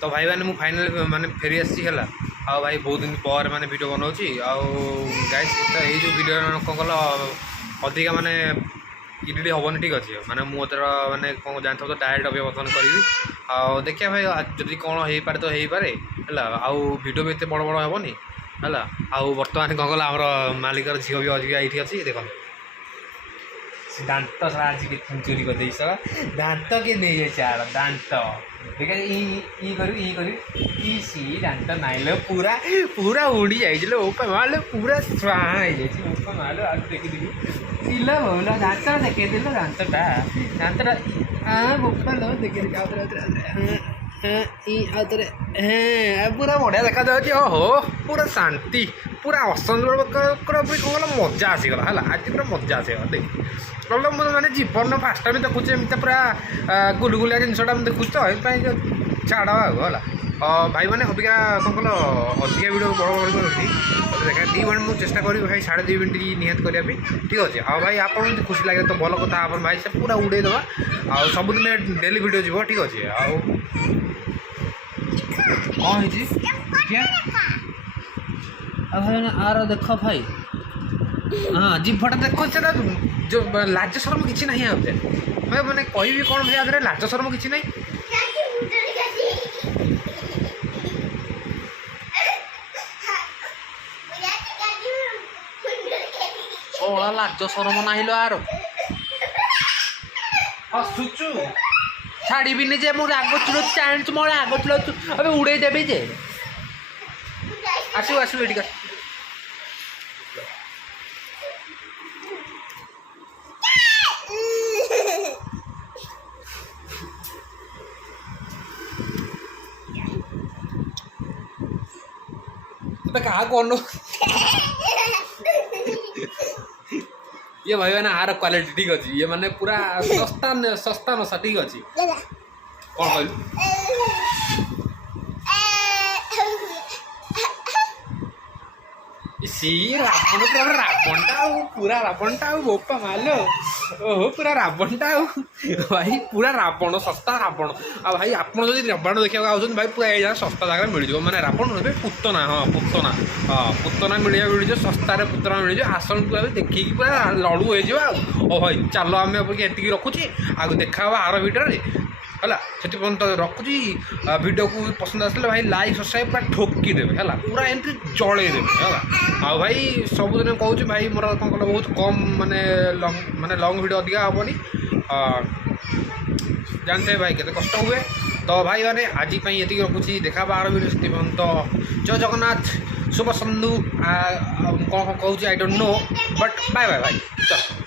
तो भाई मैंने फाइनाल माने फेरी आसी है आओ भाई बहुत दिन पर माने वीडियो बनाऊँगी आओ गाइस तो ये जो वीडियो कौन कल अधिका माने इडिट हेनी ठीक अच्छे माने मुझे माने कौन जानते तो डायरेक्ट अभिवर्तन करी आउ देखिए भाई जदि कौन हो पारे तो हो पारे है आउ वीडियो भी एत बड़ बड़ हेनी है आउ बर्तमान कौन कल आम मालिकर झील भी अधिका ये अच्छी देख दांत सारा आज चोरी कर दे सारा दांत के नहीं चार दांत देखा सी दांत नाइल पूरा पूरा उड़ी जाइए ओपा माल पूरा स्वाहा ओपा माल आज देखी इला बोला दांत देखे दिल दांतटा दांतटा बोपा लो देखे पूरा बढ़िया देखा जाऊँगी ओहो पूरा शांति पूरा असंजोड़ कौन मजा आसीगला है आज पूरा मजा आसीगला देख प्रॉब्लम मैंने जीवन फास्ट टाइम देखुचे एमती पूरा गुलगुलिया जिनसा देखुच तो ये छाड़ है भाई मैंने अबिका कौन कल अधिका वीडियो बड़ बड़ कर देखा 2 मिनट मुझे चेष्टा करी भाई 2.5 मिनट निहत करने ठीक अच्छे हाँ भाई आप खुशी लगे तो भल कथा आप भाई से पूरा उड़े दवा आ सबुदिन डेली वीडियो जीव ठीक अच्छे आउ कौन भाई आर देख भाई हाँ जीभटा देख से जो लाज शरम किसी ना भाई मैंने कहि कौन भाई आगे लाज शरम किसी ना लाज शरम ना आर हसुचु छाड़बी जे मोर आग चुड़ चाहूँ मोर आग चुड़ अबे उड़े देवी जे आसू आसू ये कहा कौन ये भाई मैंने आर क्वालिटी ठीक अच्छी ये माने पूरा सस्ता सस्ता नशा ठीक अच्छी कौन कहलु सी रावण पूरा रावणटा बोपा मालो ओहो पूरा रावणटा भाई पूरा रावण सस्ता रावण आ भाई आप रावण देखा आउट भाई पूरा ये सस्ता जगह मिल जाए मैंने रावण नुहे पुतना हाँ पुतना मिल सस्तार पुतना मिल जाए आसन पूरा देखिए पूरा लड़ू हो भाई चलो आम एति रखुची आगे देखा आर वीडियो है से रखुची वीडियो को पसंद आसले भाई लाइक सब्सक्राइब पूरा ठोकी देवे है पूरा एमती जड़े देवे है भाई सबुदिन कहूँ भाई मोर कौन कल बहुत कम माने लंग वीडियो अधिका हेनी जानते हैं भाई केते कष्ट हुए तो भाई मैंने आज ये रखुची देखा आर वीडियो से तो जय जगन्नाथ शुभ सन्धु कौन कहूँ I don't know but bye bye भाई चल।